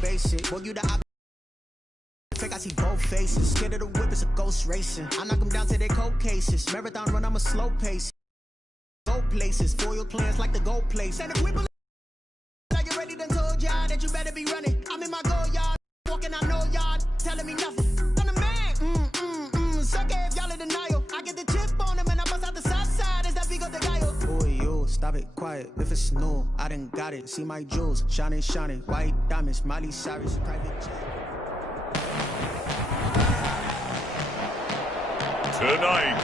basic. Boy, you the opposite. I see both faces. Scared of the whip, it's a ghost racing. I knock them down to their cold cases. Marathon run, I'm a slow pace. Go places, foil plans like the gold place. And if we believe like you ready, then told y'all that you better be running. I'm in my go yard, walking, I know y'all telling me nothing. I'm the man, suck it if y'all in denial. I get the chip on them and I bust out the south side. Is that Vigo de Gallo? Boy, yo, stop it, quiet. If it's new, I done got it. See my jewels, shining, shining. White diamonds, Miley Cyrus, private jet. Tonight,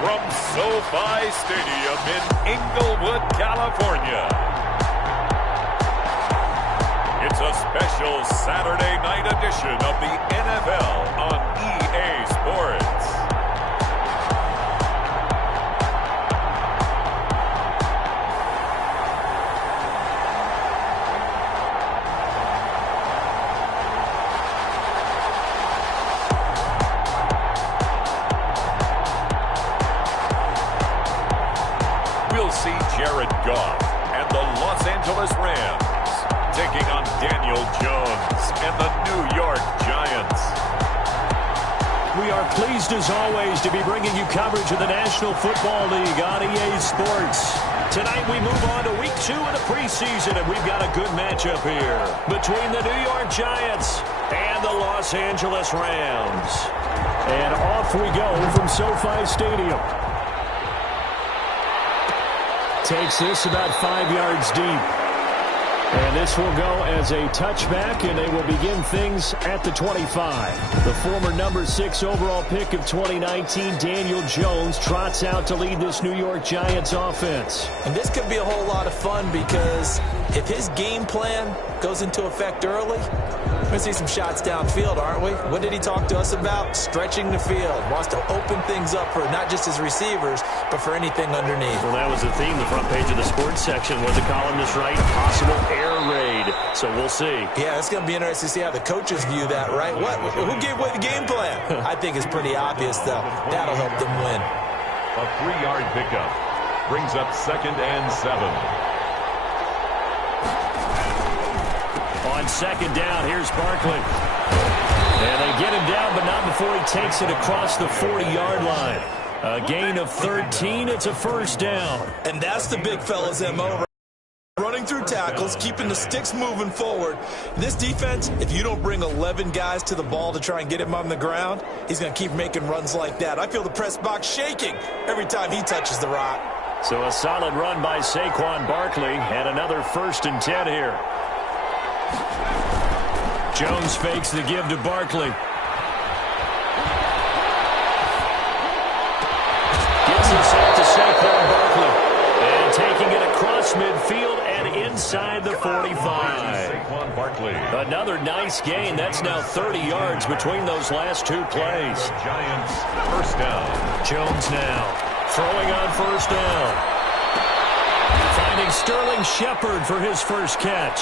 from SoFi Stadium in Inglewood, California, it's a special Saturday night edition of the NFL on EA Sports. Jared Goff and the Los Angeles Rams taking on Daniel Jones and the New York Giants. We are pleased as always to be bringing you coverage of the National Football League on EA Sports. Tonight we move on to week 2 of the preseason, and we've got a good matchup here between the New York Giants and the Los Angeles Rams. And off we go from SoFi Stadium. Takes this about 5 yards deep. And this will go as a touchback, and they will begin things at the 25. The former number 6 overall pick of 2019, Daniel Jones, trots out to lead this New York Giants offense. And this could be a whole lot of fun because if his game plan goes into effect early, we're going to see some shots downfield, aren't we? What did he talk to us about? Stretching the field. Wants to open things up for not just his receivers, but for anything underneath. Well, that was the theme. The front page of the sports section was the columnist right, possible air raid. So we'll see. Yeah, it's going to be interesting to see how the coaches view that, right? Who gave away the game plan? I think it's pretty obvious, though. That'll help them win. A 3-yard pickup brings up 2nd and 7. On 2nd down, here's Barkley. And they get him down, but not before he takes it across the 40-yard line. A gain of 13. It's a 1st down. And that's the big fella's MO. Running through tackles, keeping the sticks moving forward. This defense, if you don't bring 11 guys to the ball to try and get him on the ground, he's going to keep making runs like that. I feel the press box shaking every time he touches the rock. So a solid run by Saquon Barkley, and another 1st and 10 here. Jones fakes the give to Barkley. Gets this out to Saquon Barkley. And taking it across midfield and inside the 45. Saquon Barkley. Another nice gain. That's now 30 yards between those last 2 plays. Giants, 1st down. Jones now throwing on 1st down. Finding Sterling Shepard for his first catch.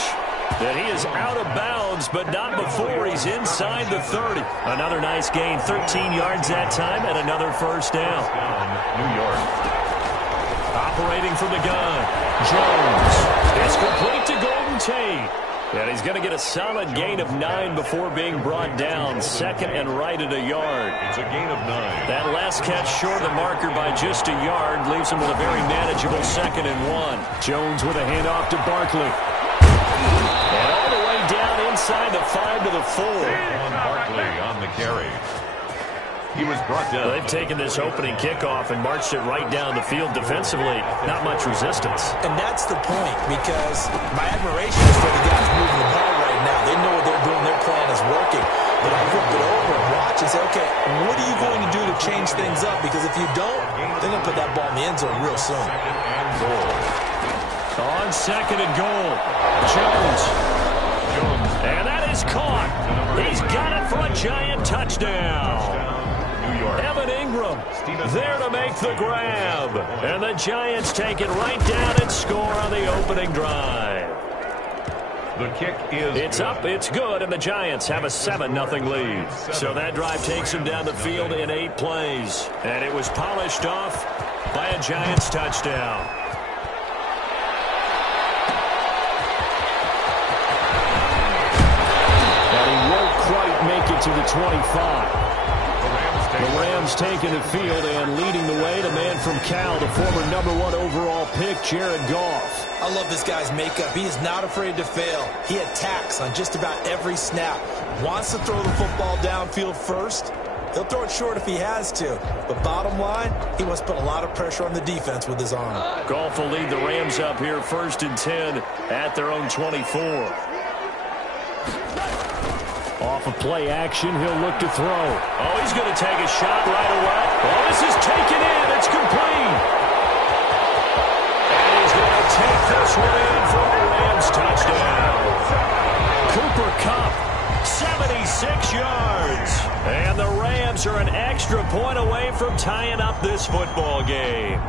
And he is out of bounds, but not before he's inside the 30. Another nice gain, 13 yards that time, and another 1st down. New York. Operating from the gun, Jones. It's complete to Golden Tate. And he's going to get a solid gain of 9 before being brought down. 2nd and right at a yard. It's a gain of 9. That last catch short of the marker by just a yard leaves him with a very manageable 2nd and 1. Jones with a handoff to Barkley. And all the way down inside the 5 to the 4. Barkley on the carry. He was brought down. They've taken this opening kickoff and marched it right down the field defensively. Not much resistance. And that's the point, because my admiration is for the guys moving the ball right now. They know what they're doing. Their plan is working. But I flip it over and watch and say, okay, what are you going to do to change things up? Because if you don't, they're going to put that ball in the end zone real soon. On 2nd and goal, Jones. And that is caught. He's got it for a Giant touchdown. Evan Ingram there to make the grab. And the Giants take it right down and score on the opening drive. The kick is It's good. Up, it's good, and the Giants have a 7-0 lead. So that drive takes them down the field in 8 plays. And it was polished off by a Giants touchdown. to the 25. The Rams taking the field and leading the way. The man from Cal, the former #1 overall pick, Jared Goff. I love this guy's makeup. He is not afraid to fail. He attacks on just about every snap. Wants to throw the football downfield first. He'll throw it short if he has to. But bottom line, he wants to put a lot of pressure on the defense with his arm. Goff will lead the Rams up here 1st and 10 at their own 24. Off of play action, he'll look to throw. Oh, he's going to take a shot right away. Oh, this is taken in. It's complete. And he's going to take this one in for the Rams touchdown. Cooper Kupp, 76 yards. And the Rams are an extra point away from tying up this football game.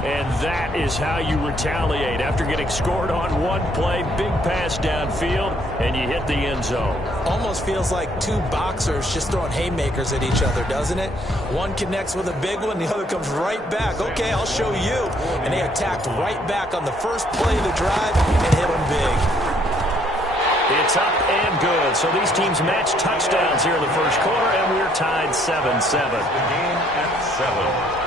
And that is how you retaliate after getting scored on one play, big pass downfield, and you hit the end zone. Almost feels like two boxers just throwing haymakers at each other, doesn't it? One connects with a big one, the other comes right back. Okay, I'll show you. And they attacked right back on the first play of the drive and hit them big. It's up and good. So these teams match touchdowns here in the first quarter, and we're tied 7-7. The game at 7.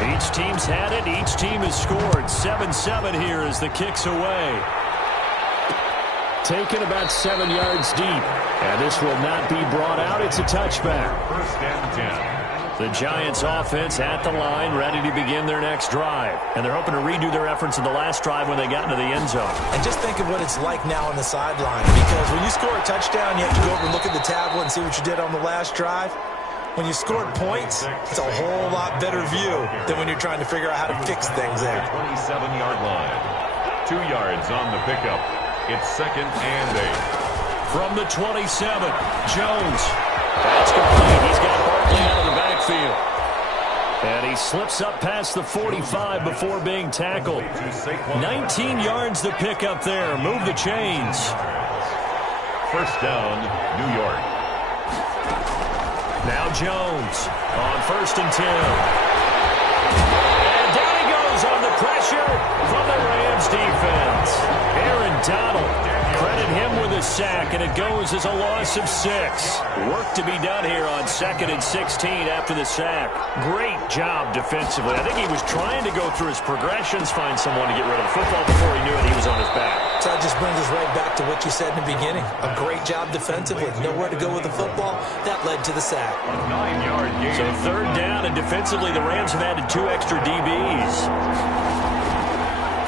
Each team's had it. Each team has scored. 7-7 here as the kick's away. Taken about 7 yards deep. And this will not be brought out. It's a touchback. 1st and 10. The Giants offense at the line, ready to begin their next drive. And they're hoping to redo their efforts in the last drive when they got into the end zone. And just think of what it's like now on the sideline. Because when you score a touchdown, you have to go over and look at the tablet and see what you did on the last drive. When you scored points, it's a whole lot better view than when you're trying to figure out how to fix things there. 27-yard line. 2 yards on the pickup. It's 2nd and 8. From the 27, Jones. That's complete. He's got Barkley out of the backfield. And he slips up past the 45 before being tackled. 19 yards the pickup there. Move the chains. 1st down, New York. Now Jones on 1st and 10. And down he goes on the pressure from the Rams defense. Aaron Donald, credit him with a sack, and it goes as a loss of 6. Work to be done here on 2nd and 16 after the sack. Great job defensively. I think he was trying to go through his progressions, find someone to get rid of the football. Before he knew it, he was on his back. So that just brings us right back to what you said in the beginning. A great job defensively. Nowhere to go with the football. That led to the sack. 9-yard gain. So 3rd down, and defensively, the Rams have added 2 extra DBs.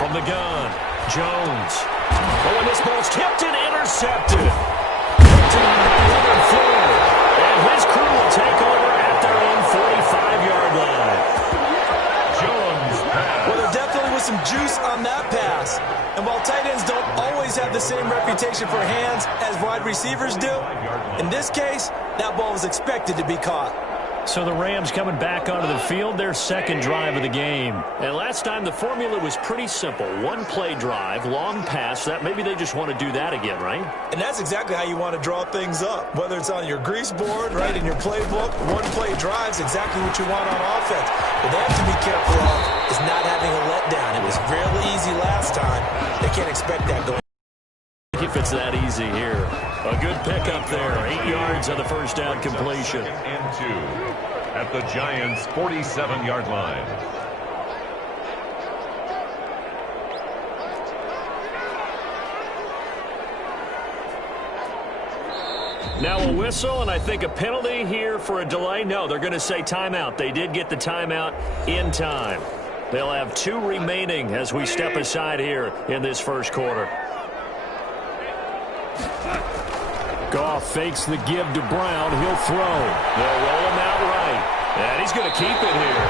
From the gun, Jones. Oh, and this ball's tipped and intercepted. To the 900 floor. And his crew will take over at their own 45-yard line. Jones pass. Well, there definitely was some juice on that pass. And while tight ends don't always have the same reputation for hands as wide receivers do, in this case, that ball was expected to be caught. So the Rams coming back onto the field, their 2nd drive of the game. And last time the formula was pretty simple. One play drive, long pass. That maybe they just want to do that again, right? And that's exactly how you want to draw things up. Whether it's on your grease board, right, in your playbook, one play drive is exactly what you want on offense. What they have to be careful of is not having a letdown. It was fairly easy last time. They can't expect that going. If it's that easy here. A good pickup there. 8 yards on the 1st down completion. 2nd and 2 at the Giants' 47-yard line. Now a whistle, and I think a penalty here for a delay. No, they're going to say timeout. They did get the timeout in time. They'll have 2 remaining as we step aside here in this first quarter. Goff fakes the give to Brown. He'll throw. They'll roll him out right. And he's going to keep it here.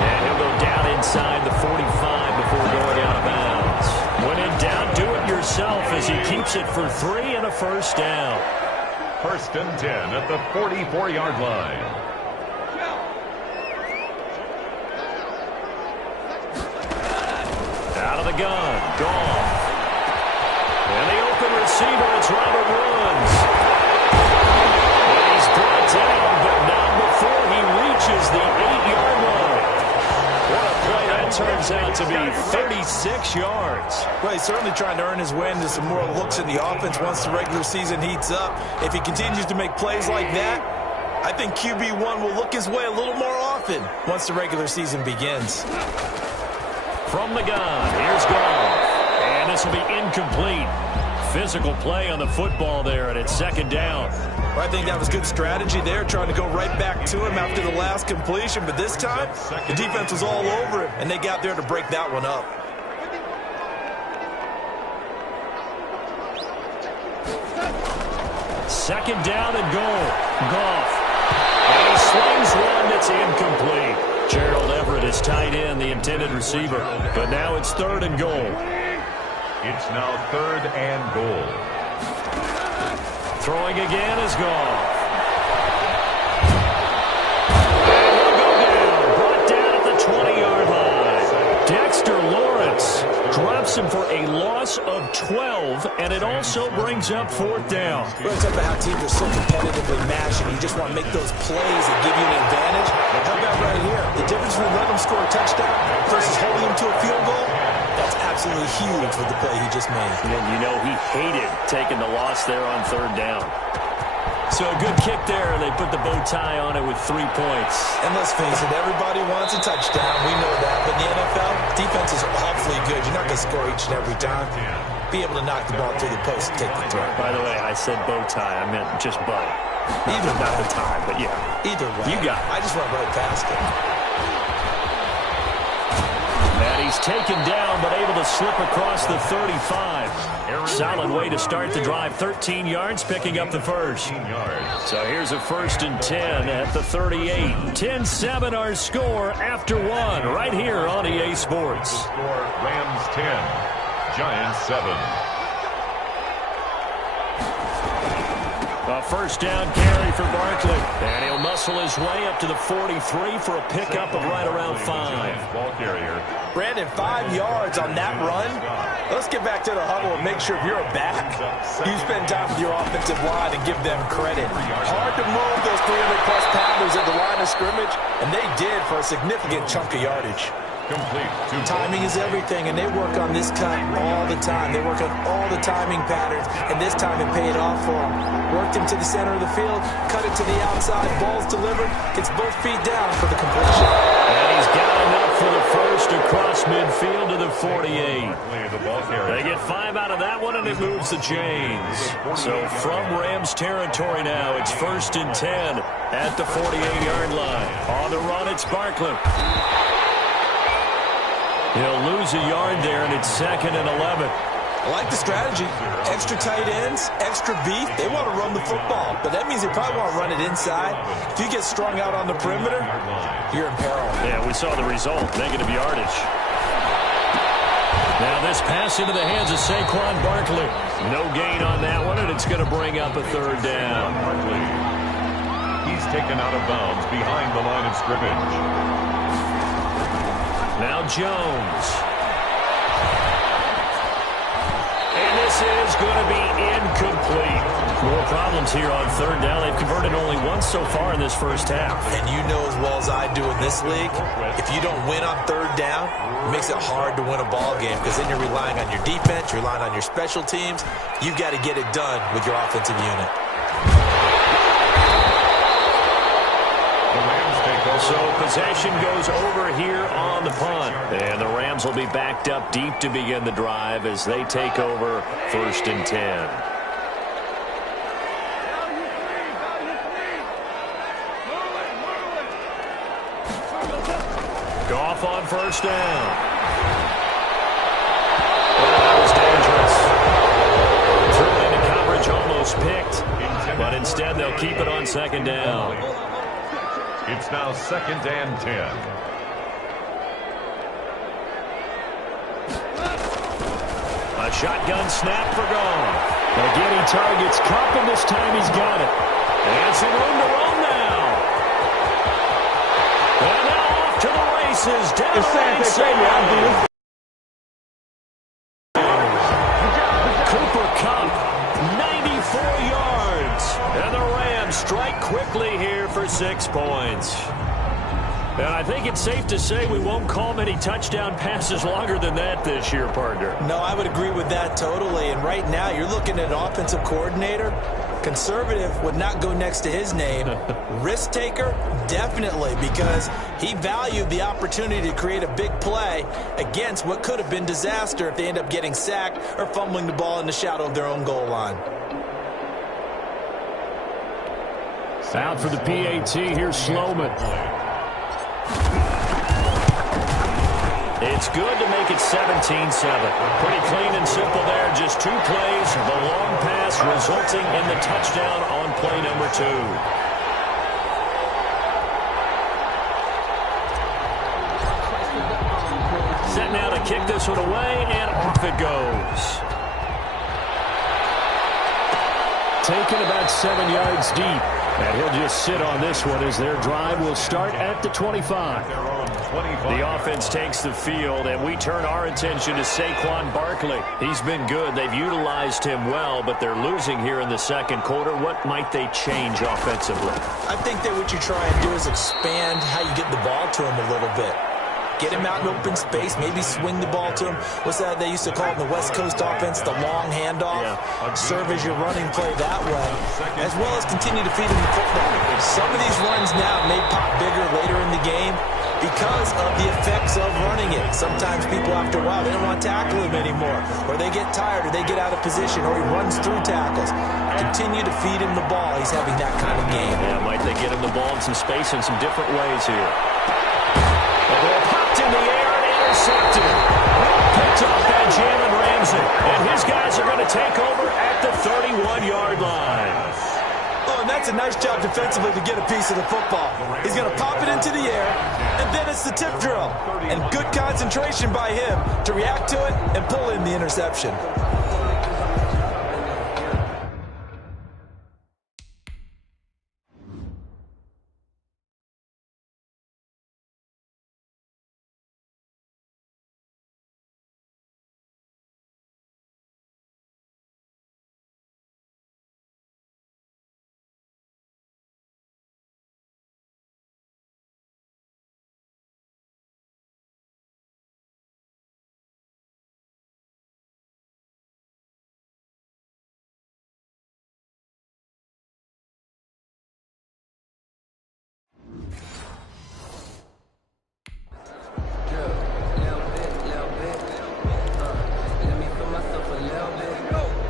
And he'll go down inside the 45 before going out of bounds. When in doubt, do it yourself as he keeps it for 3 and a 1st down. 1st and 10 at the 44-yard line. Out of the gun. Goff. And the open receiver, it's Robert Woods. And he's brought down, but not before he reaches the 8-yard line. What a play that turns comes out to be 36 yards. Well, he's certainly trying to earn his way into some more looks in the offense once the regular season heats up. If he continues to make plays like that, I think QB1 will look his way a little more often once the regular season begins. From the gun, here's Goff. And this will be incomplete. Physical play on the football there, and it's second down. Well, I think that was good strategy there, trying to go right back to him after the last completion. But this time, the defense was all over him, and they got there to break that one up. Second down and goal. Goff. And he slings one that's incomplete. Gerald Everett is tight end, the intended receiver. But now it's third and goal. It's now third and goal. Throwing again is Goff. And he'll go down. Brought down at the 20-yard line. Dexter Lawrence drops him for a loss of 12, and it also brings up fourth down. Well, it's about how teams are so competitively matched, and you just want to make those plays that give you an advantage. How about right here? The difference between letting them score a touchdown versus holding them to a field goal, that's absolutely huge with the play he just made. And you know he hated taking the loss there on third down. So a good kick there. They put the bow tie on it with 3 points. And let's face it, everybody wants a touchdown. We know that. But in the NFL, defense is awfully good. You're not going to score each and every time. Be able to knock the ball through the post and take the throw. By the way, I said bow tie. I meant just bow. Either not way. the tie, but yeah. Either way. You got it. I just went right past it. And he's taken down, but able to slip across the 35. Solid way to start the drive. 13 yards, picking up the first. So here's a 1st and 10 at the 38. 10-7 our score after one, right here on EA Sports. Score Rams 10, Giants 7. A first down carry for Barkley. And he'll muscle his way up to the 43 for a pickup of right around 5. Ball carrier. Brandon, 5 yards on that run. Let's get back to the huddle and make sure if you're a back, you spend time with your offensive line and give them credit. Hard to move those 300-plus pounders at the line of scrimmage, and they did for a significant chunk of yardage. Complete. Timing is everything, and they work on this cut all the time. They work on all the timing patterns, and this time it paid off for them. Worked him to the center of the field, cut it to the outside, ball's delivered, gets both feet down for the completion. And he's got enough for the first across midfield to the 48. They get 5 out of that one, and it moves the chains. So from Rams territory now, it's 1st and 10 at the 48-yard line. On the run, it's Barkley. He'll lose a yard there, and it's 2nd and 11. I like the strategy. Extra tight ends, extra beef. They want to run the football, but that means they probably want to run it inside. If you get strung out on the perimeter, you're in peril. Yeah, we saw the result, negative yardage. Now this pass into the hands of Saquon Barkley. No gain on that one, and it's going to bring up a 3rd down. He's taken out of bounds behind the line of scrimmage. Now Jones. And this is going to be incomplete. More problems here on 3rd down. They've converted only once so far in this first half. And you know as well as I do in this league, if you don't win on 3rd down, it makes it hard to win a ball game because then you're relying on your defense, you're relying on your special teams. You've got to get it done with your offensive unit. So possession goes over here on the punt. And the Rams will be backed up deep to begin the drive as they take over 1st and 10. Goff on 1st down. Oh, that was dangerous. Threw into coverage, almost picked. But instead they'll keep it on 2nd down. It's now 2nd and 10. A shotgun snap for Goff. Again, he targets Kupp, and this time he's got it. And some room to run now. And now off to the races. Down the right side. Cooper Kupp, 94 yards. And the Rams strike quickly here for 6 points. And I think it's safe to say we won't call many touchdown passes longer than that this year, partner. No, I would agree with that totally. And right now, you're looking at an offensive coordinator. Conservative would not go next to his name. Risk taker, definitely, because he valued the opportunity to create a big play against what could have been disaster if they end up getting sacked or fumbling the ball in the shadow of their own goal line. Out for the PAT, here's Sloman. It's good to make it 17-7. Pretty clean and simple there. Just 2 plays. The long pass resulting in the touchdown on play number 2. Set now to kick this one away, and off it goes. Taken about 7 yards deep. And he'll just sit on this one as their drive will start at the 25. The offense takes the field, and we turn our attention to Saquon Barkley. He's been good. They've utilized him well, but they're losing here in the second quarter. What might they change offensively? I think that what you try and do is expand how you get the ball to him a little bit. Get him out in open space, maybe swing the ball to him. What's that they used to call it in the West Coast offense, the long handoff? Yeah. Serve as your running play that way, as well as continue to feed him the football. Some of these runs now may pop bigger later in the game because of the effects of running it. Sometimes people, after a while, they don't want to tackle him anymore, or they get tired, or they get out of position, or he runs through tackles. Continue to feed him the ball. He's having that kind of game. Yeah, might they get him the ball in some space in some different ways here. The ball popped in the air and intercepted. Picked off by Jalen Ramsey. And his guys are going to take over at the 31-yard line. Oh, and that's a nice job defensively to get a piece of the football. He's going to pop it into the air, and then it's the tip drill. And good concentration by him to react to it and pull in the interception.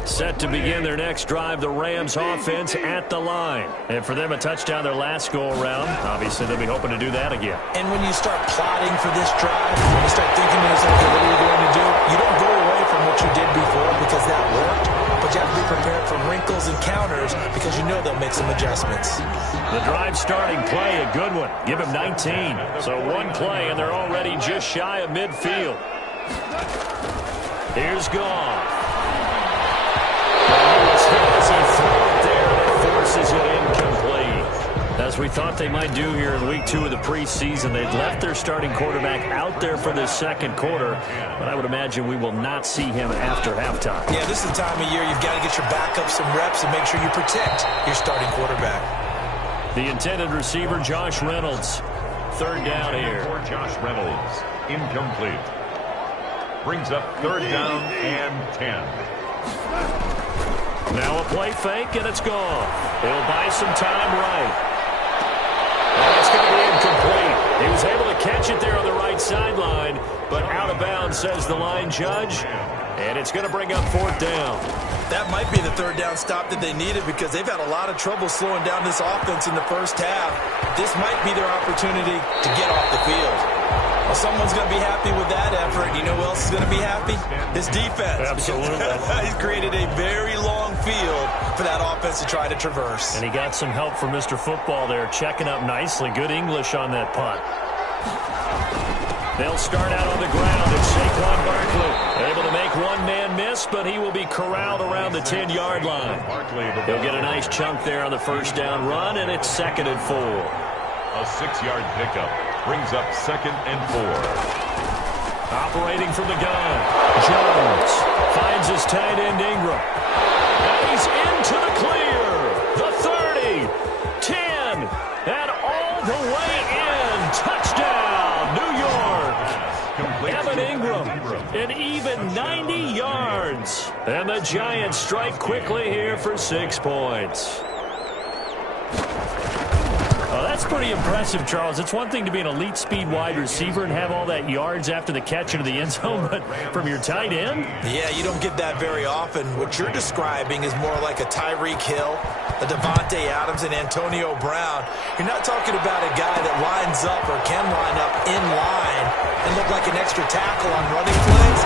Set to begin their next drive, the Rams offense at the line. And for them, a touchdown their last go-around. Obviously, they'll be hoping to do that again. And when you start plotting for this drive, when you start thinking to yourself, okay, what are you going to do? You don't go away from what you did before because that worked. But you have to be prepared for wrinkles and counters because you know they'll make some adjustments. The drive starting play, a good one. Give him 19. So one play, and they're already just shy of midfield. Here's Goff. As he threw it there, and it forces it incomplete. As we thought they might do here in week 2 of the preseason, they've left their starting quarterback out there for this second quarter, but I would imagine we will not see him after halftime. Yeah, this is the time of year you've got to get your backup some reps and make sure you protect your starting quarterback. The intended receiver, Josh Reynolds. Third down here. For Josh Reynolds, incomplete. Brings up third down and 10. Now a play fake, and it's gone. He'll buy some time right. And it's going to be incomplete. He was able to catch it there on the right sideline, but out of bounds, says the line judge. And it's going to bring up fourth down. That might be the third down stop that they needed because they've had a lot of trouble slowing down this offense in the first half. This might be their opportunity to get off the field. Well, someone's going to be happy with that effort. You know who else is going to be happy? His defense. Absolutely. He's created a very long field for that offense to try to traverse. And he got some help from Mr. Football there, checking up nicely. Good English on that punt. They'll start out on the ground. It's Saquon Barkley. Able to make one man miss, but he will be corralled around the 10-yard line. He'll get a nice chunk there on the first down run, and it's 2nd and 4. A 6-yard pickup brings up 2nd and 4. Operating from the gun, Jones finds his tight end Ingram. And he's into the clear. The 30, 10, and all the way in. touchdown, New York. Evan Ingram, an even 90 yards. And the Giants strike quickly here for 6 points. That's pretty impressive, Charles. It's one thing to be an elite speed wide receiver and have all that yards after the catch into the end zone, but from your tight end? Yeah, you don't get that very often. What you're describing is more like a Tyreek Hill, a Devontae Adams, and Antonio Brown. You're not talking about a guy that lines up or can line up in line and look like an extra tackle on running plays.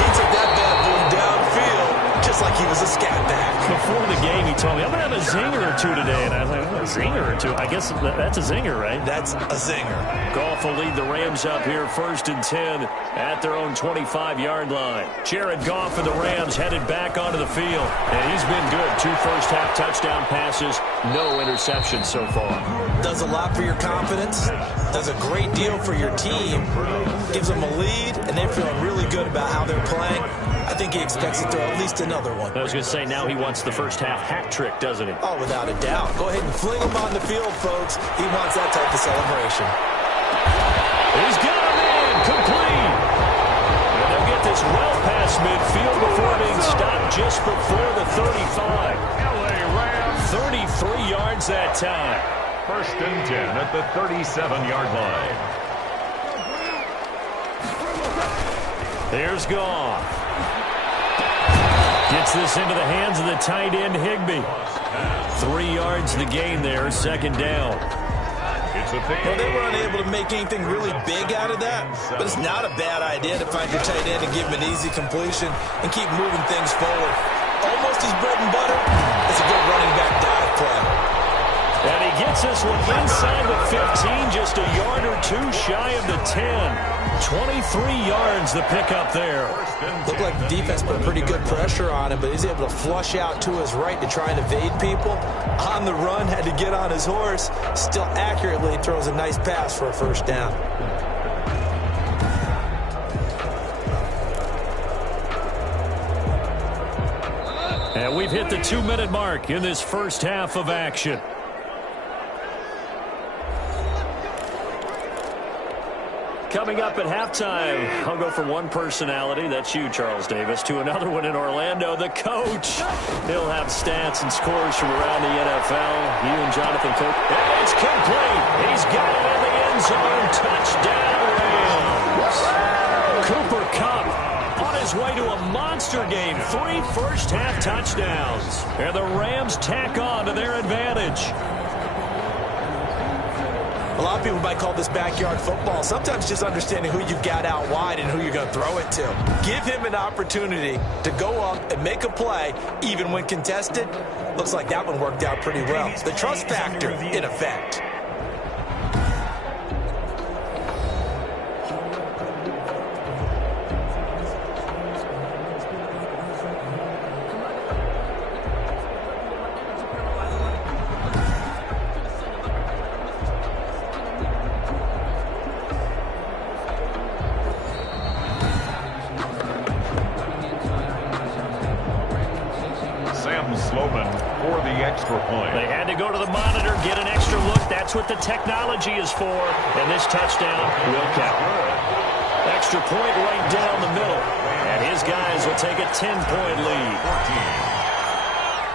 He took that bad boy downfield just like he was a scat back. Before the game, he told me, I'm going to have a zinger or two today. And I was like, a zinger or two? I guess that's a zinger, right? That's a zinger. Goff will lead the Rams up here 1st and 10 at their own 25-yard line. Jared Goff and the Rams headed back onto the field. And he's been good. 2 first-half touchdown passes, no interceptions so far. Does a lot for your confidence. Does a great deal for your team. Gives them a lead, and they're feeling really good about how they're playing. I think he expects to throw at least another one. I was going to say, now he wants the first-half hat trick, doesn't he? Oh, without a doubt. Go ahead and fling him on the field, folks. He wants that type of celebration. He's got him in, complete. And they'll get this well past midfield before being stopped just before the 35. LA Rams. 33 yards that time. 1st and 10 at the 37-yard line. There's Goff. Gets this into the hands of the tight end, Higbee. 3 yards the gain there, 2nd down. Well, they were unable to make anything really big out of that, but it's not a bad idea to find your tight end and give him an easy completion and keep moving things forward. Almost his bread and butter. It's a good running back dive play. And he gets this one inside the 15, just a yard or two shy of the 10. 23 yards the pickup there. Looked like the defense put pretty good pressure on him, but he's able to flush out to his right to try and evade people. On the run, had to get on his horse. Still accurately throws a nice pass for a 1st down. And we've hit the 2-minute mark in this first half of action. Coming up at halftime, I'll go from one personality, that's you, Charles Davis, to another one in Orlando, the coach. He'll have stats and scores from around the NFL. You and Jonathan Cook. And it's complete. He's got it in the end zone. Touchdown, Rams. Cooper Kupp on his way to a monster game. 3 first-half touchdowns. And the Rams tack on to their advantage. A lot of people might call this backyard football. Sometimes just understanding who you've got out wide and who you're going to throw it to. Give him an opportunity to go up and make a play, even when contested. Looks like that one worked out pretty well. The trust factor in effect. They had to go to the monitor, get an extra look. That's what the technology is for. And this touchdown will count. Extra point right down the middle. And his guys will take a 10-point lead.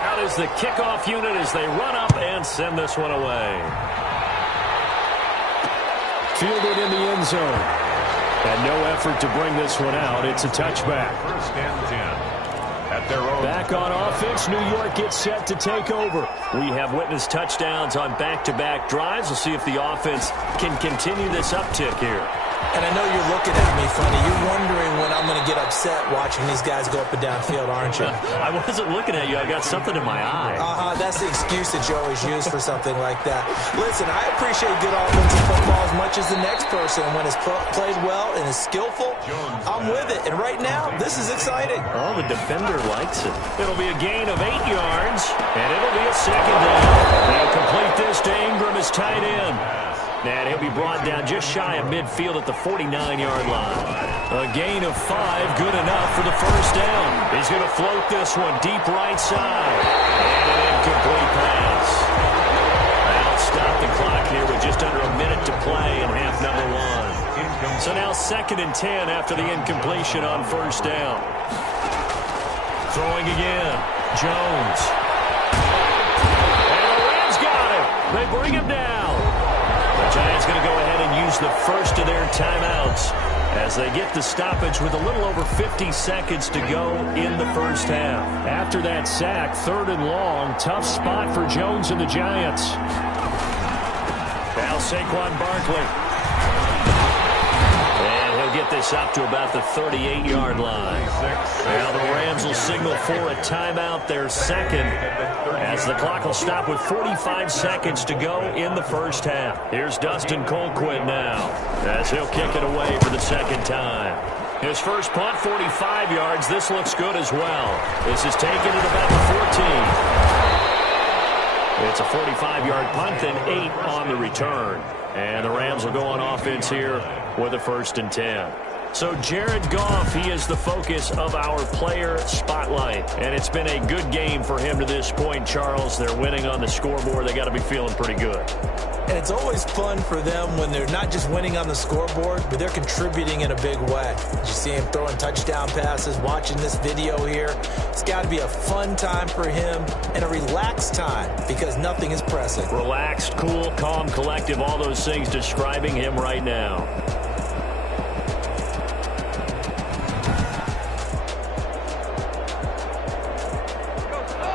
Out is the kickoff unit as they run up and send this one away. Fielded in the end zone. And no effort to bring this one out. It's a touchback. 1st and 10. At their own. Back on offense, New York gets set to take over. We have witnessed touchdowns on back-to-back drives. We'll see if the offense can continue this uptick here. And I know you're looking at me funny. You're wondering when I'm going to get upset watching these guys go up and down field, aren't you? I wasn't looking at you. I got something in my eye. That's the excuse that you always use for something like that. Listen, I appreciate good offensive football as much as the next person. When it's played well and is skillful, I'm with it. And right now, this is exciting. Oh, the defender likes it. It'll be a gain of 8 yards, and it'll be a 2nd down. They'll complete this to Ingram as tight end. And he'll be brought down just shy of midfield at the 49-yard line. A gain of 5, good enough for the 1st down. He's going to float this one deep right side. And an incomplete pass. That'll stop the clock here with just under a minute to play in half. 2nd and 10 after the incompletion on first down. Throwing again. Jones. And the Rams got him. They bring him down. The Giants going to go ahead and use the first of their timeouts as they get the stoppage with a little over 50 seconds to go in the first half. After that sack, 3rd and long, tough spot for Jones and the Giants. Now Saquon Barkley. And he'll get this up to about the 38-yard line. Now the Rams will signal for a timeout, their second, as the clock will stop with 45 seconds to go in the first half. Here's Dustin Colquitt now, as he'll kick it away for the second time. His first punt, 45 yards. This looks good as well. This is taken at about the 14. It's a 45-yard punt, then 8 on the return. And the Rams will go on offense here with a 1st and 10. So Jared Goff, he is the focus of our player spotlight. And it's been a good game for him to this point, Charles. They're winning on the scoreboard. They got to be feeling pretty good. And it's always fun for them when they're not just winning on the scoreboard, but they're contributing in a big way. You see him throwing touchdown passes, watching this video here. It's got to be a fun time for him and a relaxed time because nothing is pressing. Relaxed, cool, calm, collective, all those things describing him right now.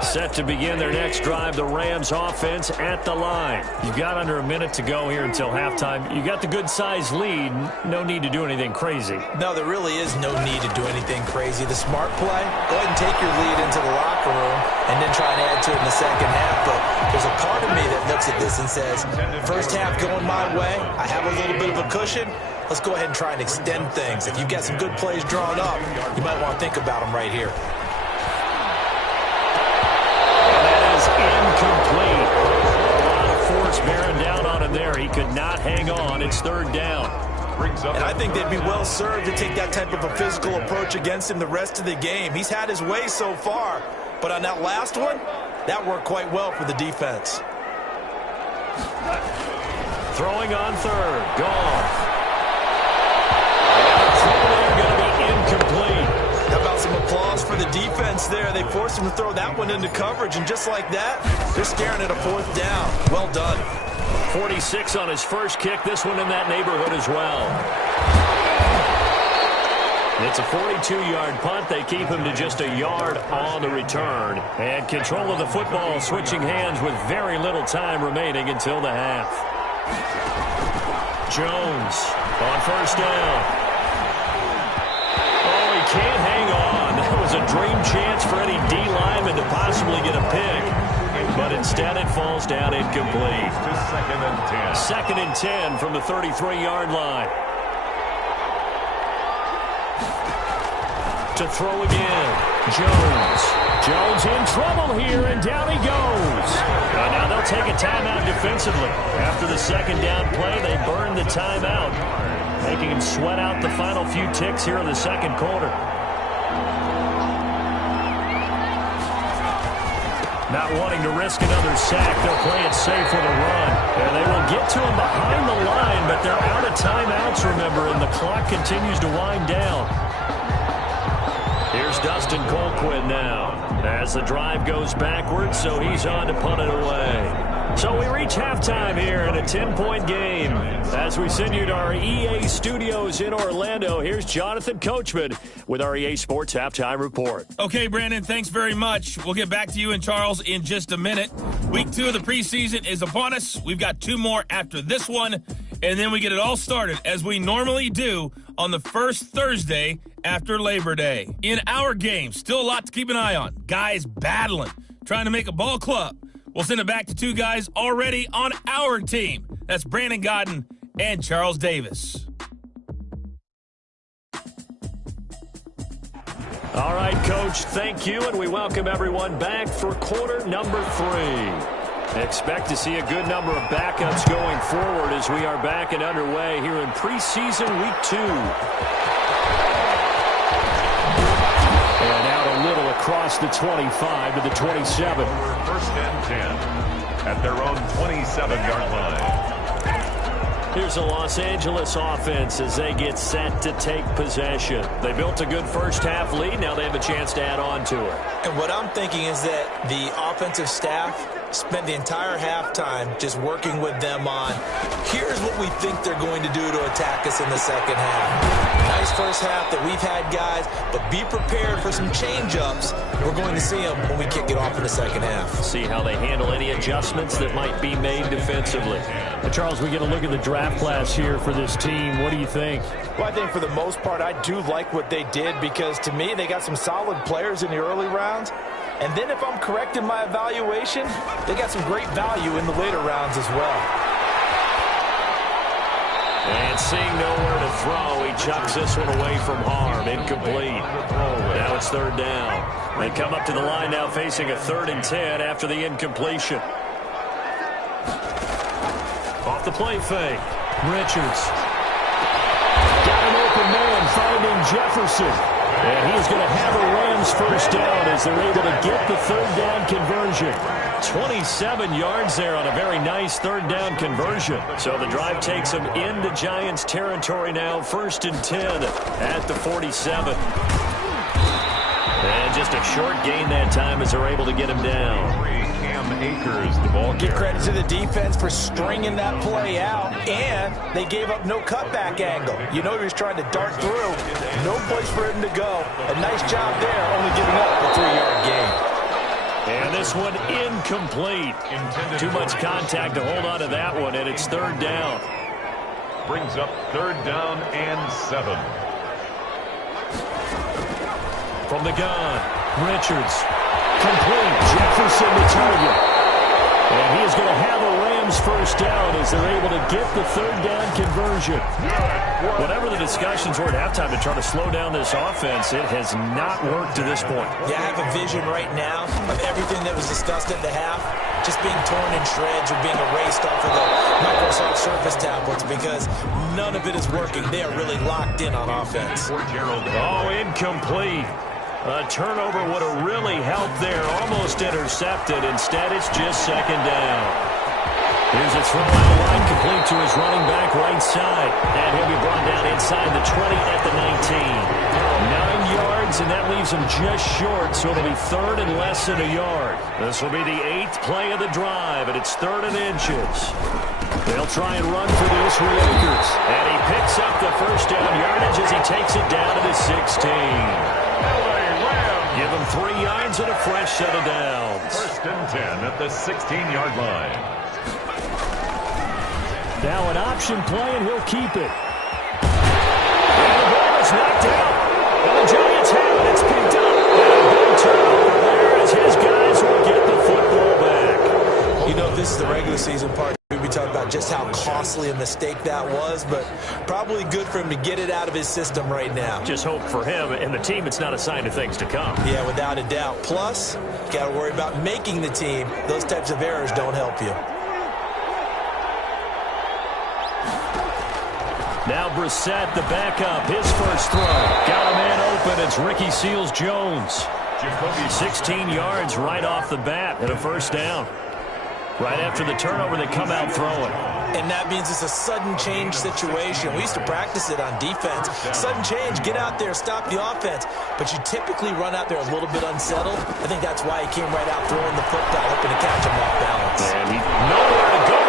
Set to begin their next drive, the Rams offense at the line. You've got under a minute to go here until halftime. You got the good-sized lead. No need to do anything crazy. No, there really is no need to do anything crazy. The smart play, go ahead and take your lead into the locker room and then try and add to it in the second half. But there's a part of me that looks at this and says, first half going my way, I have a little bit of a cushion. Let's go ahead and try and extend things. If you've got some good plays drawn up, you might want to think about them right here. Incomplete. A lot of force bearing down on him there. He could not hang on. It's 3rd down. And I think they'd be well served to take that type of a physical approach against him the rest of the game. He's had his way so far, but on that last one, that worked quite well for the defense. Throwing on 3rd. Goff. Throw there going to be incomplete. How about some applause for the defense there? They forced him to throw that one into coverage, and just like that, they're staring at a 4th down. Well done. 46 on his first kick. This one in that neighborhood as well. It's a 42-yard punt. They keep him to just a yard on the return. And control of the football switching hands with very little time remaining until the half. Jones on first down. Can't hang on. That was a dream chance for any D lineman to possibly get a pick. But instead it falls down incomplete. 2nd and 10 from the 33-yard line. To throw again. Jones. Jones in trouble here, and down he goes. And now they'll take a timeout defensively. After the 2nd down play, they burn the timeout, making him sweat out the final few ticks here in the 2nd quarter. Not wanting to risk another sack, they'll play it safe with a run. And they will get to him behind the line, but they're out of timeouts, remember, and the clock continues to wind down. Here's Dustin Colquitt now, as the drive goes backwards, so he's on to punt it away. So we reach halftime here in a 10-point game. As we send you to our EA studios in Orlando, here's Jonathan Coachman with our EA Sports Halftime Report. Okay, Brandon, thanks very much. We'll get back to you and Charles in just a minute. Week 2 of the preseason is upon us. We've got 2 more after this one, and then we get it all started, as we normally do, on the first Thursday after Labor Day. In our game, still a lot to keep an eye on. Guys battling, trying to make a ball club. We'll send it back to 2 guys already on our team. That's Brandon Godden and Charles Davis. All right, Coach, thank you, and we welcome everyone back for quarter number 3. Expect to see a good number of backups going forward as we are back and underway here in preseason week 2. And out a little across the 25 to the 27. 1st and 10 at their own 27-yard line. Here's the Los Angeles offense as they get set to take possession. They built a good first-half lead. Now they have a chance to add on to it. And what I'm thinking is that the offensive staff spent the entire halftime just working with them on, here's what we think they're going to do to attack us in the second half. Nice first half that we've had, guys, but be prepared for some change-ups. We're going to see them when we kick it off in the second half. See how they handle any adjustments that might be made defensively. Charles, we get a look at the draft class here for this team. What do you think? Well, I think for the most part, I do like what they did because, to me, they got some solid players in the early rounds. And then if I'm correct in my evaluation, they got some great value in the later rounds as well. And seeing nowhere to throw, he chucks this one away from harm. Incomplete. Now it's third down. They come up to the line now facing a 3rd and 10 after the incompletion. Off the play fake. Richards. Got an open man finding Jefferson. And he's going to have a Rams first down as they're able to get the 3rd down conversion. 27 yards there on a very nice 3rd down conversion. So the drive takes them into Giants territory now. 1st and 10 at the 47. And just a short gain that time as they're able to get him down. Akers, the ball Give carrier. credit to the defense for stringing that play out, and they gave up no cutback angle. You know he was trying to dart through. No place for him to go. A nice job there, only giving up a 3-yard gain. And this one incomplete. Too much contact to hold on to that one, and it's 3rd down. Brings up 3rd down and 7. From the gun, Richards. Complete. Jefferson the target. And he is going to have a Rams first down as they're able to get the 3rd down conversion. whatever the discussions were at halftime to try to slow down this offense, it has not worked to this point. Yeah, I have a vision right now of everything that was discussed at the half just being torn in shreds or being erased off of the Microsoft Surface tablets because none of it is working. They are really locked in on offense. Oh, incomplete. A turnover would have really helped there. Almost intercepted. Instead, it's just 2nd down. Here's a throw out line complete to his running back right side. And he'll be brought down inside the 20 at the 19. 9 yards, and that leaves him just short, so it'll be 3rd and less than a yard. This will be the 8th play of the drive, and it's 3rd and inches. They'll try and run for this with Akers. And he picks up the first down yardage as he takes it down to the 16. Give him 3 yards and a fresh set of downs. 1st and 10 at the 16-yard line. Now an option play, and he'll keep it. And the ball is knocked out. And the Giants have it. It's picked up. And a big turnover there as his guys will get the football back. You know, this is the regular season part. We talked about just how costly a mistake that was, but probably good for him to get it out of his system right now. Just hope for him and the team it's not a sign of things to come. Yeah, without a doubt. Plus, got to worry about making the team. Those types of errors don't help you. Now Brissett, the backup, his first throw. Got a man open. It's Ricky Seals-Jones. 16 yards right off the bat and a first down. Right after the turnover, they come out throwing. And that means it's a sudden change situation. We used to practice it on defense. Sudden change, get out there, stop the offense. But you typically run out there a little bit unsettled. I think that's why he came right out throwing the football, hoping to catch him off balance. And he nowhere to go.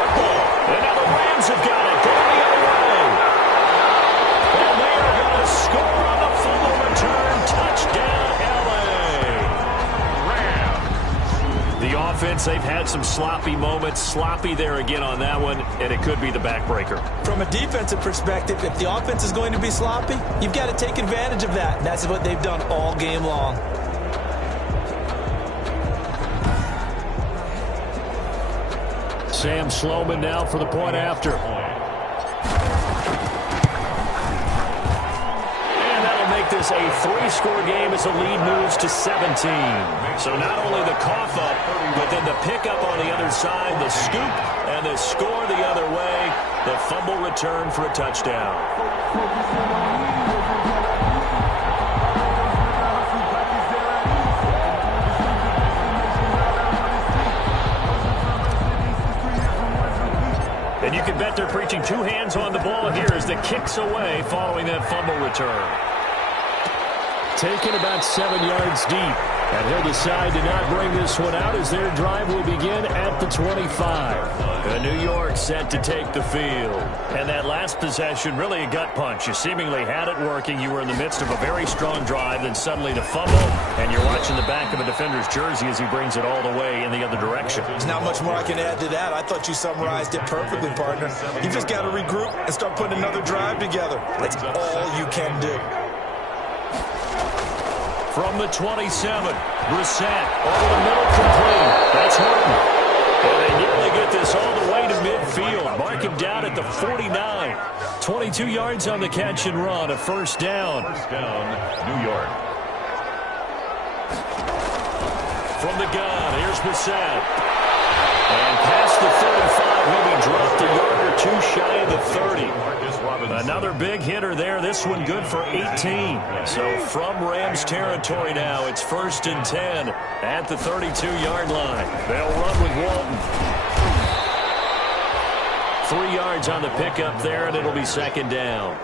Football. And now the Rams have got it. Going the other way. And they are going to score on the fumble return. Touchdown, L.A. The offense, they've had some sloppy moments. Sloppy there again on that one, and it could be the backbreaker. From a defensive perspective, if the offense is going to be sloppy, you've got to take advantage of that. And that's what they've done all game long. Sam Sloman now for the point after. This a 3-score game as the lead moves to 17. So not only the cough up, but then the pickup on the other side, the scoop, and the score the other way, the fumble return for a touchdown. And you can bet they're preaching two hands on the ball here as the kick's away following that fumble return. Taken about 7 yards deep. And he'll decide to not bring this one out as their drive will begin at the 25. And New York set to take the field. And that last possession, really a gut punch. You seemingly had it working. You were in the midst of a very strong drive, then suddenly the fumble, and you're watching the back of a defender's jersey as he brings it all the way in the other direction. There's not much more I can add to that. I thought you summarized it perfectly, partner. You just got to regroup and start putting another drive together. That's all you can do. From the 27, Brissett over the middle, complete. That's Horton. And they nearly get this all the way to midfield. Mark him down at the 49. 22 yards on the catch and run, a first down. First down, New York. From the gun, here's Brissett. And past the 35, he'll be dropped a yard or two shy of the 30. Another big hitter there. This one good for 18. So from Rams territory now, it's 1st and 10 at the 32-yard line. They'll run with Walton. 3 yards on the pickup there, and it'll be 2nd down.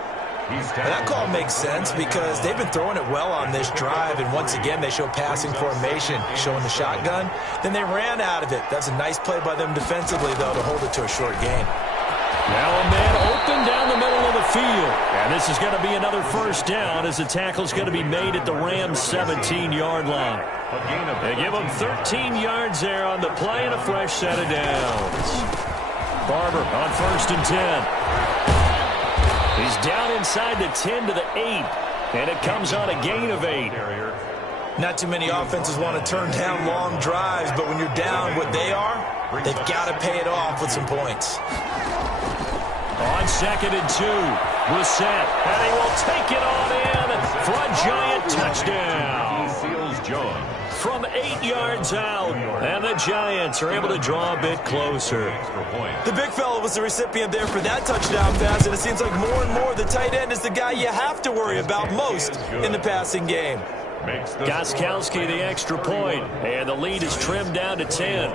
That call makes sense because they've been throwing it well on this drive, and once again they show passing formation, showing the shotgun. Then they ran out of it. That's a nice play by them defensively, though, to hold it to a short gain. Now a man open down the middle of the field. And this is going to be another first down as the tackle's going to be made at the Rams' 17-yard line. They give them 13 yards there on the play and a fresh set of downs. Barber on 1st and 10. He's down inside the 10 to the 8. And it comes on a gain of 8. Not too many offenses want to turn down long drives, but when you're down what they are, they've got to pay it off with some points. On 2nd and 2, Brissett, and he will take it on in for a Giant touchdown. From 8 yards out, and the Giants are able to draw a bit closer. The big fella was the recipient there for that touchdown pass, and it seems like more and more the tight end is the guy you have to worry about most in the passing game. Gostkowski the extra point, and the lead is trimmed down to 10.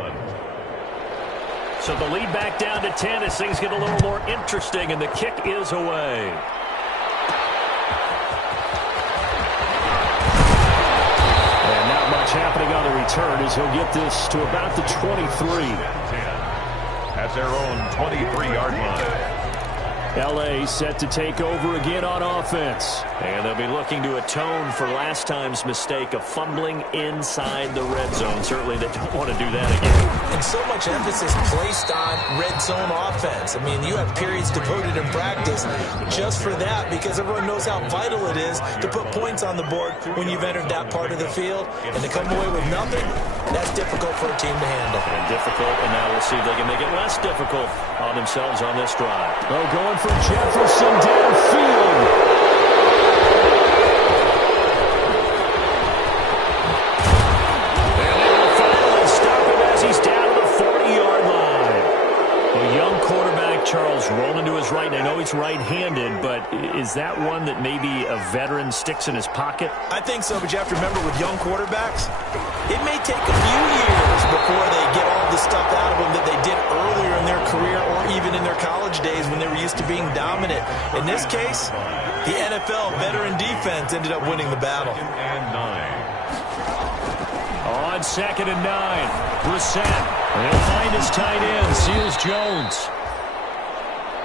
So the lead back down to 10 as things get a little more interesting, and the kick is away. And not much happening on the return as he'll get this to about the 23. At their own 23-yard line. L.A. set to take over again on offense. And they'll be looking to atone for last time's mistake of fumbling inside the red zone. Certainly they don't want to do that again. And so much emphasis placed on red zone offense. I mean, you have periods devoted in practice just for that because everyone knows how vital it is to put points on the board when you've entered that part of the field. And to come away with nothing, that's difficult for a team to handle. And difficult, and now we'll see if they can make it less difficult on themselves on this drive. Oh, going for Jefferson downfield. Charles rolling to his right. I know he's right-handed, but is that one that maybe a veteran sticks in his pocket? I think so, but you have to remember with young quarterbacks, it may take a few years before they get all the stuff out of them that they did earlier in their career or even in their college days when they were used to being dominant. In this case, the NFL veteran defense ended up winning the battle. On 2nd and 9, Brissett. He'll find his tight end, Seals Jones.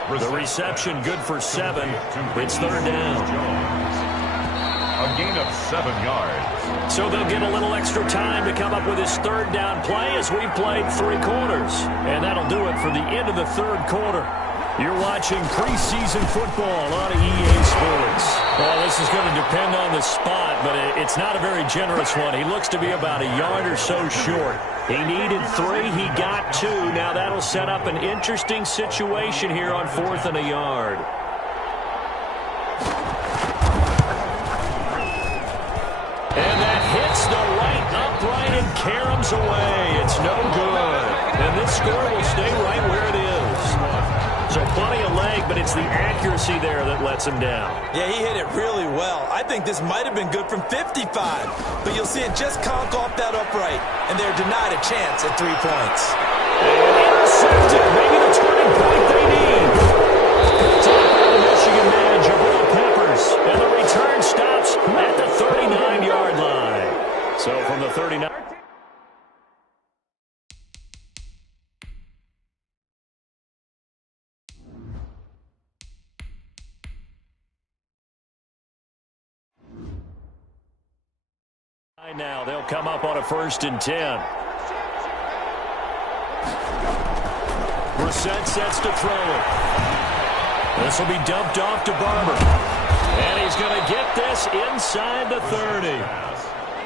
The reception good for 7. It's 3rd down. A gain of 7 yards. So they'll get a little extra time to come up with his 3rd down play as we've played 3 quarters. And that'll do it for the end of the 3rd quarter. You're watching preseason football on EA Sports. Well, this is going to depend on the spot, but it's not a very generous one. He looks to be about a yard or so short. He needed 3. He got 2. Now that'll set up an interesting situation here on 4th and a yard. And that hits the right upright and caroms away. It's no good. And this score will stay right where it is. So plenty of leg, but it's the accuracy there that lets him down. Yeah, he hit it really well. I think this might have been good from 55, but you'll see it just conk off that upright, and they're denied a chance at 3 points. And intercepted, maybe the turning point they need. Now they'll come up on a 1st and 10. Brissett sets to throw it. This will be dumped off to Barber. And he's going to get this inside the 30.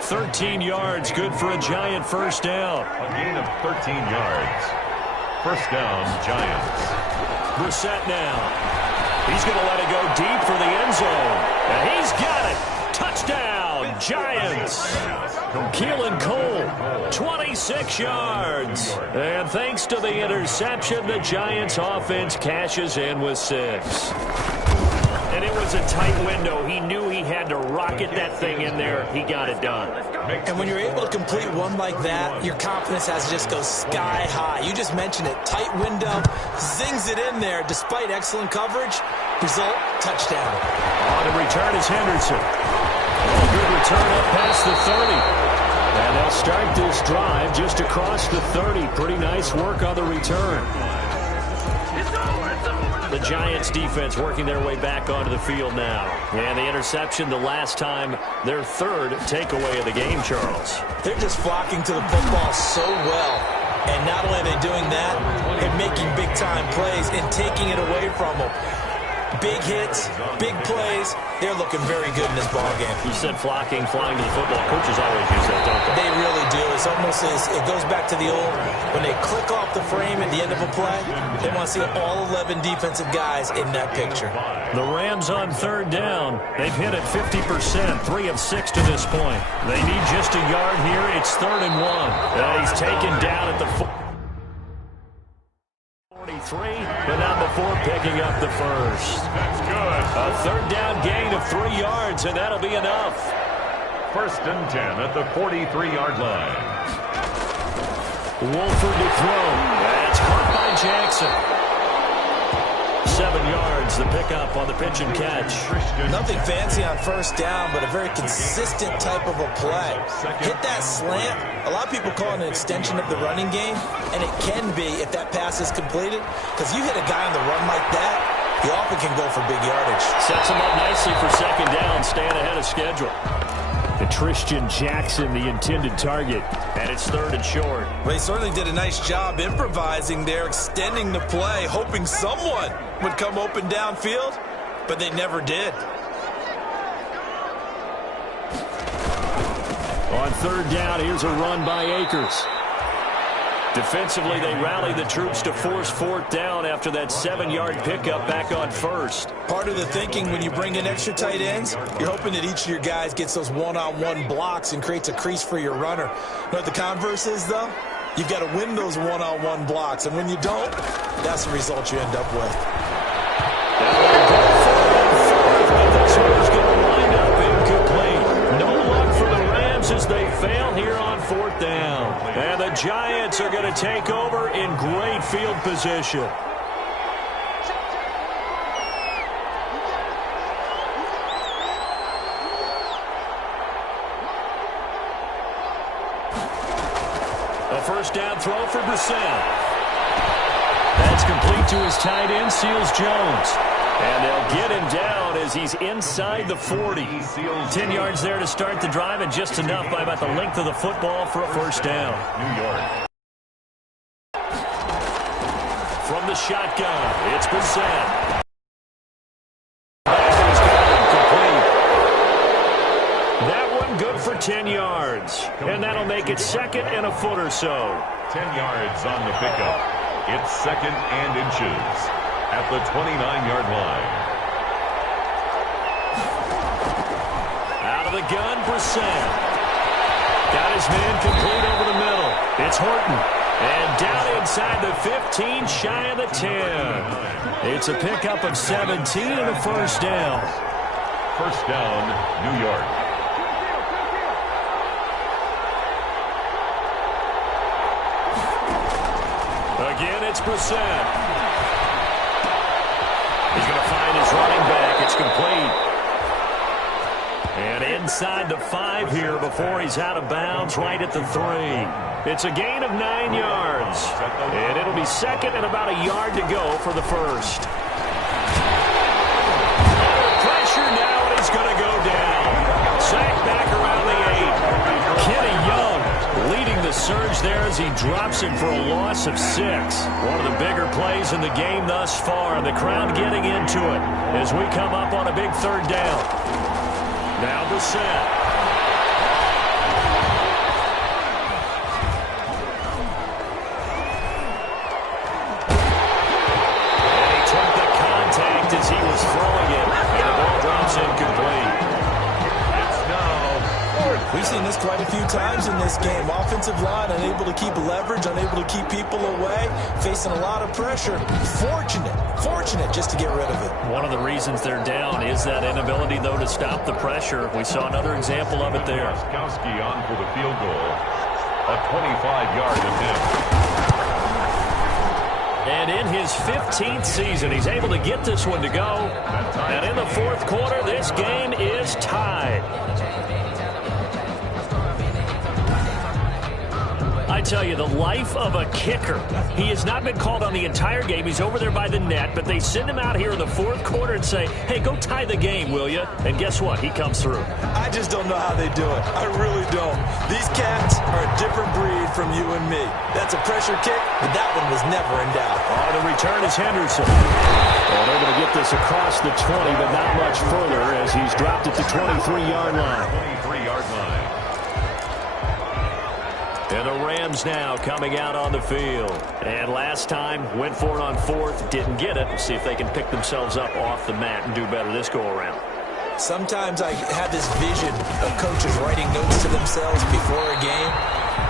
13 yards, good for a Giant 1st down. A gain of 13 yards. 1st down, Giants. Brissett now. He's going to let it go deep for the end zone. And he's got it. Touchdown, Giants. Keelan Cole, 26 yards. And thanks to the interception, the Giants offense cashes in with 6. And it was a tight window. He knew he had to rocket that thing in there. He got it done. And when you're able to complete one like that, your confidence has to just go sky high. You just mentioned it. Tight window, zings it in there despite excellent coverage. Result, touchdown. On the return is Henderson. A good return up past the 30. And they'll start this drive just across the 30. Pretty nice work on the return. The Giants defense working their way back onto the field now. And the interception the last time, their 3rd takeaway of the game, Charles. They're just flocking to the football so well. And not only are they doing that, they're making big-time plays and taking it away from them. Big hits, big plays. They're looking very good in this ballgame. You said flocking, flying to the football. Coaches always use that, don't they? They really do. It's almost it goes back to the old, when they click off the frame at the end of a play, they want to see all 11 defensive guys in that picture. The Rams on 3rd down. They've hit it 50%, 3 of 6 to this point. They need just a yard here. It's 3rd and 1. He's taken down at the 43, but not before picking up the 1st. That's good. A 3rd down gain of 3 yards, and that'll be enough. 1st and 10 at the 43-yard line. Wolford to throw. That's caught by Jackson. 7 yards, the pickup on the pitch and catch. Nothing fancy on 1st down, but a very consistent type of a play. Hit that slant. A lot of people call it an extension of the running game, and it can be if that pass is completed, because you hit a guy on the run like that, he often can go for big yardage. Sets him up nicely for 2nd down, staying ahead of schedule. The Tristan Jackson, the intended target, and it's 3rd and short. Well, he certainly did a nice job improvising there, extending the play, hoping someone would come open downfield, but they never did. On 3rd down, here's a run by Akers. Defensively, they rally the troops to force 4th down after that 7-yard pickup back on 1st. Part of the thinking when you bring in extra tight ends, you're hoping that each of your guys gets those one-on-one blocks and creates a crease for your runner. You know what the converse is, though? You've got to win those one-on-one blocks, and when you don't, that's the result you end up with. This one's going to wind up incomplete. No luck for the Rams as they fail here on 4th down. And the Giants are going to take over in great field position. A 1st down throw for Brissett. That's complete to his tight end, Seals Jones. And they'll get him down as he's inside the 40. 10 yards there to start the drive, and just enough by about the length of the football for a 1st down. New York. From the shotgun, it's Brissett. That one good for 10 yards. And that'll make it 2nd and a foot or so. 10 yards on the pickup. It's 2nd and inches at the 29-yard line. Out of the gun, Brissett. Got his man complete over the middle. It's Horton. And down inside the 15, shy of the 10. It's a pickup of 17 and a 1st down. 1st down, New York. Again, it's Brissett. He's going to find his running back. It's complete. And inside the 5 here before he's out of bounds, right at the 3. It's a gain of 9 yards. And it'll be 2nd and about a yard to go for the 1st. Pressure now, and he's going to go down. Sacked back around the 8. he drops him for a loss of 6. One of the bigger plays in the game thus far, and the crowd getting into it as we come up on a big third down. Now Brissett. As he was throwing it, and the ball drops incomplete. It's now. We've seen this quite a few times in this game. Offensive line unable to keep leverage, unable to keep people away, facing a lot of pressure. Fortunate just to get rid of it. One of the reasons they're down is that inability, though, to stop the pressure. We saw another example of it there. Kowski on for the field goal. A 25-yard attempt. And in his 15th season, he's able to get this one to go. And in the fourth quarter, this game is tied. I tell you, the life of a kicker. He has not been called on the entire game. He's over there by the net, but they send him out here in the fourth quarter and say, hey, go tie the game, will you? And guess what? He comes through. I just don't know how they do it. I really don't. These cats are a different breed from you and me. That's a pressure kick, but that one was never in doubt. The return is Henderson. Well, able to get this across the 20, but not much further as he's dropped at the 23-yard line. 23-yard line. And the Rams now coming out on the field. And last time, went for it on fourth, didn't get it. See if they can pick themselves up off the mat and do better this go-around. Sometimes I have this vision of coaches writing notes to themselves before a game.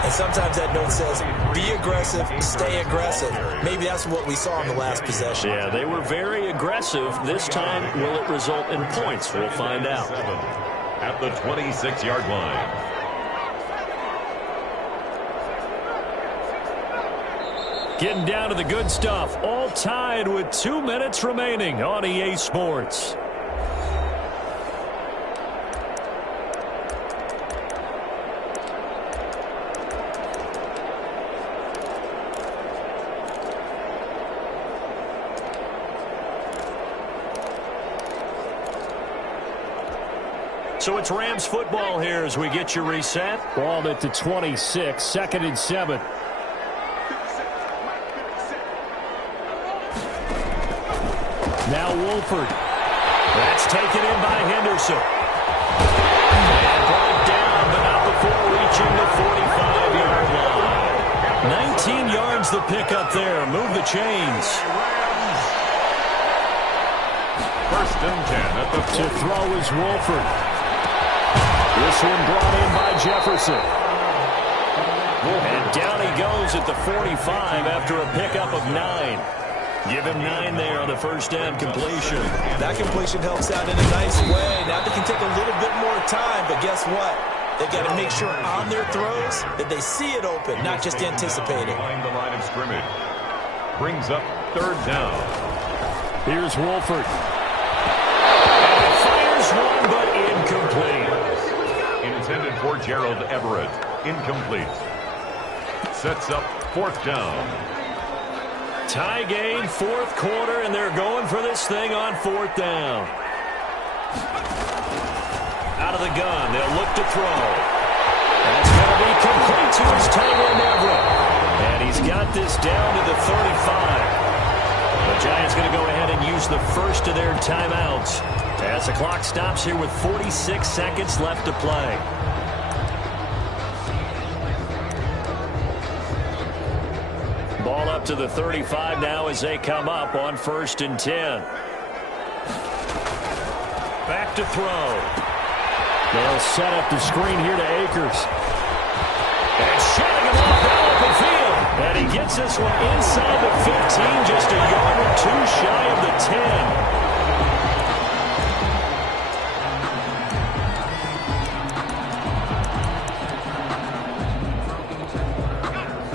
And sometimes that note says, be aggressive, stay aggressive. Maybe that's what we saw in the last possession. Yeah, they were very aggressive. This time, will it result in points? We'll find out. At the 26-yard line. Getting down to the good stuff. All tied with 2 minutes remaining on EA Sports. So it's Rams football here as we get you reset. Ball at the 26, 2nd and 7. Now Wolford. That's taken in by Henderson. And brought down, but not before reaching the 45-yard line. 19 yards the pickup there. Move the chains. First and 10 at the To throw is Wolford. This one brought in by Jefferson. And down he goes at the 45 after a pickup of 9. Give him 9 there on the first down completion. That completion helps out in a nice way. Now they can take a little bit more time, but guess what? They've got to make sure on their throws that they see it open, not just anticipate it. behind the line of scrimmage. Brings up third down. Here's Wolford. And fires one, but incomplete. Intended for Gerald Everett. Incomplete. Sets up fourth down. Tie game, fourth quarter, and they're going for this thing on fourth down. Out of the gun, they'll look to throw. That's going to be complete to his tight end Everett. And he's got this down to the 35. The Giants going to go ahead and use the first of their timeouts as the clock stops here with 46 seconds left to play. Ball up to the 35 now as they come up on 1st and 10. Back to throw. They'll set up the screen here to Akers. And shutting him off down the field. And he gets this one inside the 15, just a yard or two shy of the 10.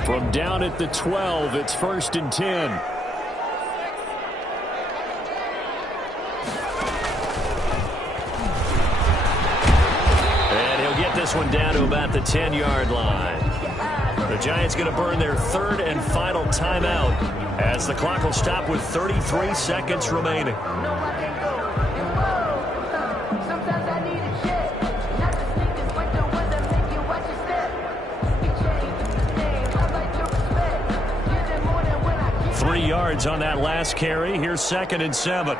From down at the 12, it's 1st and 10. And he'll get this one down to about the 10-yard line. The Giants going to burn their third and final timeout as the clock will stop with 33 seconds remaining. yards on that last carry. Here's 2nd and 7.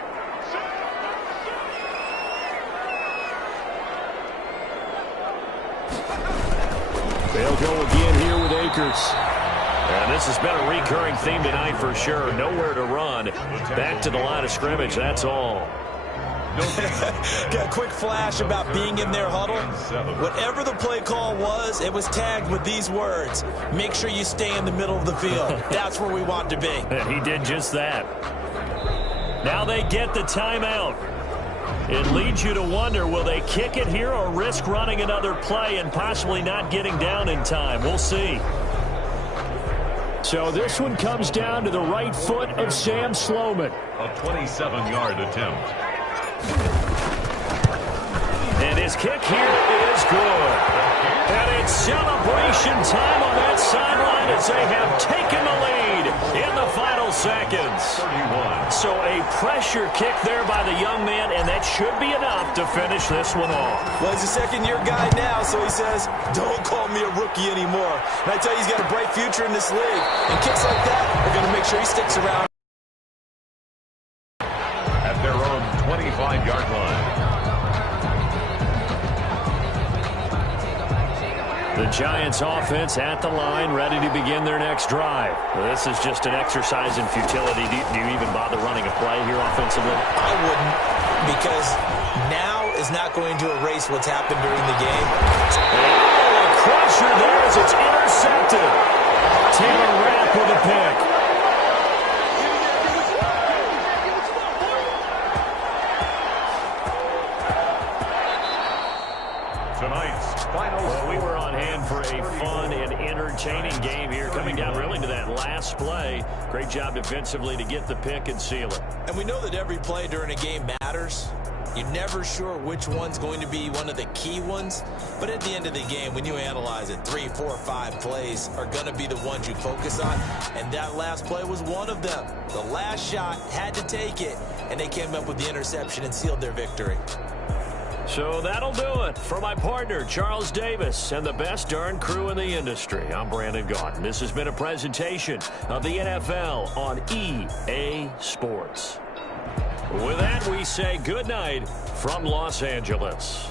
They'll go again here with Akers. And this has been a recurring theme tonight for sure. Nowhere to run. Back to the line of scrimmage, that's all. Got a quick flash about being in their huddle. Whatever the play call was, it was tagged with these words: make sure you stay in the middle of the field. That's where we want to be. And he did just that. Now they get the timeout. It leads you to wonder, will they kick it here or risk running another play and possibly not getting down in time? We'll see. So this one comes down to the right foot of Sam Sloman. A 27-yard attempt. And his kick here is good. And it's celebration time on that sideline as they have taken the lead in the final seconds. 31. So a pressure kick there by the young man, and that should be enough to finish this one off. Well, he's a second-year guy now, so he says, don't call me a rookie anymore. And I tell you, he's got a bright future in this league. And kicks like that are going to make sure he sticks around. At their own 25-yard line. The Giants offense at the line, ready to begin their next drive. This is just an exercise in futility. Do you even bother running a play here offensively? I wouldn't, because now is not going to erase what's happened during the game. Oh, a crusher there as it's intercepted. Taylor Rapp with a pick. Tonight's final. Well, we were on hand for a fun and entertaining game here, coming down really to that last play. Great job defensively to get the pick and seal it. And we know that every play during a game matters. You're never sure which one's going to be one of the key ones. But at the end of the game, when you analyze it, 3, 4, 5 plays are going to be the ones you focus on. And that last play was one of them. The last shot had to take it, and they came up with the interception and sealed their victory. So that'll do it for my partner, Charles Davis, and the best darn crew in the industry. I'm Brandon Gaudin. This has been a presentation of the NFL on EA Sports. With that, we say good night from Los Angeles.